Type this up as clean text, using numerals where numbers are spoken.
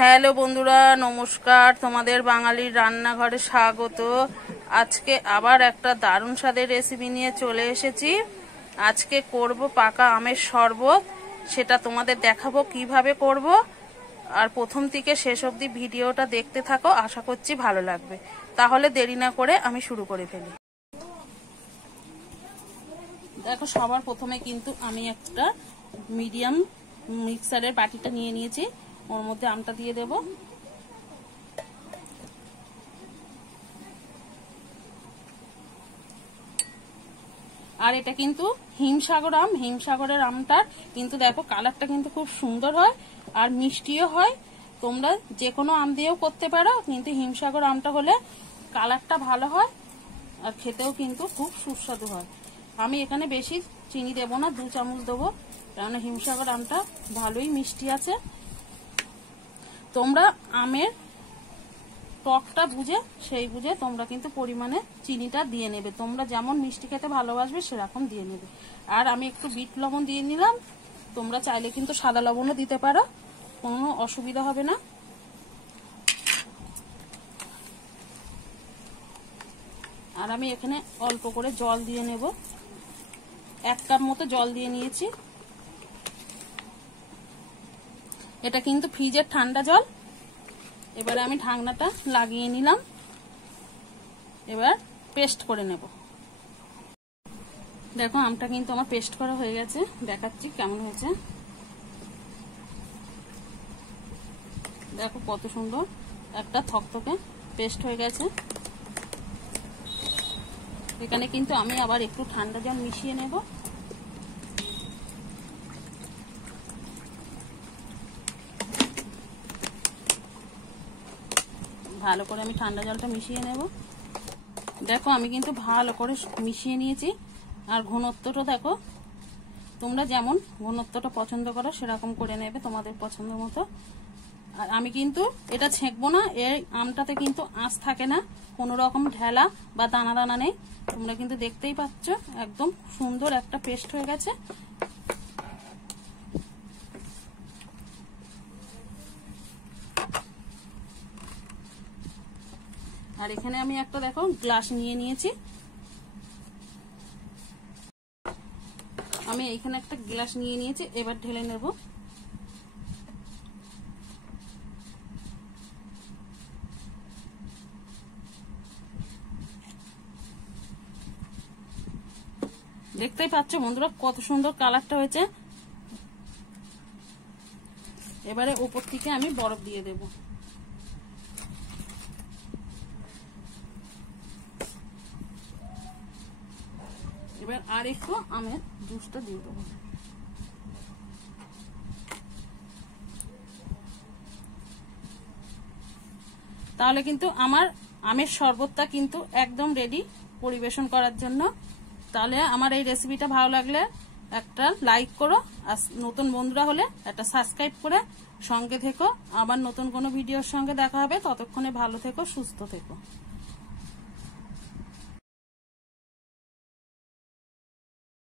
Hello বন্ধুরা, নমস্কার। তোমাদের বাঙালির রান্নাঘরে স্বাগত। আজকে আবার একটা দারুণ স্বাদের রেসিপি নিয়ে চলে এসেছি। আজকে করব পাকা আমের শরবত। সেটা তোমাদের দেখাবো কিভাবে করব। আর প্রথম থেকে শেষ অবধি ভিডিওটা দেখতে থাকো, আশা করছি ভালো লাগবে। তাহলে দেরি না করে আমি শুরু করে ফেলি। দেখো, সবার প্রথমে কিন্তু আমি একটা মিডিয়াম মিক্সারের বাটিটা নিয়ে নিয়েছি। ওর মধ্যে আমটা দিয়ে দেব। আর এটা কিন্তু হিমসাগর আম। হিমসাগরের আমটার কিন্তু দেখো কালারটা কিন্তু খুব সুন্দর হয় আর মিষ্টিও হয়। তোমরা যে কোনো আম দিয়েও করতে পারো, কিন্তু হিমসাগর আমটা হলে কালারটা ভালো হয় আর খেতেও কিন্তু খুব সুস্বাদু হয়। আমি এখানে বেশি চিনি দেব না, 2 চামচ দেবো, কারণ হিমসাগর আমটা ভালোই মিষ্টি আছে। তোমরা আমের টকটা বুঝে সেই বুঝে তোমরা কিন্তু পরিমাণে চিনিটা দিয়ে নেবে। তোমরা যেমন মিষ্টি খেতে ভালোবাসবে সেরকম দিয়ে নেবে। আর আমি একটু বিট লবণ দিয়ে নিলাম। তোমরা চাইলে কিন্তু সাদা লবণও দিতে পারো, কোনো অসুবিধা হবে না। আর আমি এখানে অল্প করে জল দিয়ে নেব। 1 কাপ মতো জল দিয়ে নিয়েছি। এটা কিন্তু ফ্রিজের ঠান্ডা জল। এবারে আমি ঢাকনাটা লাগিয়ে নিলাম। এবার পেস্ট করে নেব। দেখো, আমটা কিন্তু আমার পেস্ট করা হয়ে গেছে। দেখাচ্ছি কেমন হয়েছে। দেখো কত সুন্দর একটা থকথকে পেস্ট হয়ে গেছে। এখানে কিন্তু আমি আবার একটু ঠান্ডা জল মিশিয়ে নেব। ভালো করে আমি ঠান্ডা জলটা মিশিয়ে নেব। দেখো, আমি কিন্তু ভালো করে মিশিয়ে নিয়েছি। আর ঘনত্বটা দেখো, তোমরা যেমন ঘনত্বটা পছন্দ করো সেরকম করে নেবে তোমাদের পছন্দ মতো। আর আমি কিন্তু এটা ছেঁকবো না। এই আমটাতে কিন্তু আঁশ থাকে না, কোনো রকম ঢেলা বা দানা দানা নেই। তোমরা কিন্তু দেখতেই পাচ্ছ একদম সুন্দর একটা পেস্ট হয়ে গেছে। আর এখানে আমি একটা দেখো গ্লাস নিয়ে নিয়েছি। আমি এখানে একটা গ্লাস নিয়ে নিয়েছি। এবার ঢেলে নেব। দেখতেই পাচ্ছ বন্ধুরা কত সুন্দর কালারটা হয়েছে। এবারে উপর থেকে আমি বরফ দিয়ে দেব। এবার আর একটু আমের জুসটা দিয়ে দেবো। তাহলে কিন্তু আমার আমের শরবতটা কিন্তু একদম রেডি পরিবেশন করার জন্য। তাহলে আমার এই রেসিপিটা ভালো লাগলে একটা লাইক করো, আর নতুন বন্ধুরা হলে একটা সাবস্ক্রাইব করে সঙ্গে থেকো। আবার নতুন কোনো ভিডিওর সঙ্গে দেখা হবে। ততক্ষণে ভালো থেকো, সুস্থ থেকো।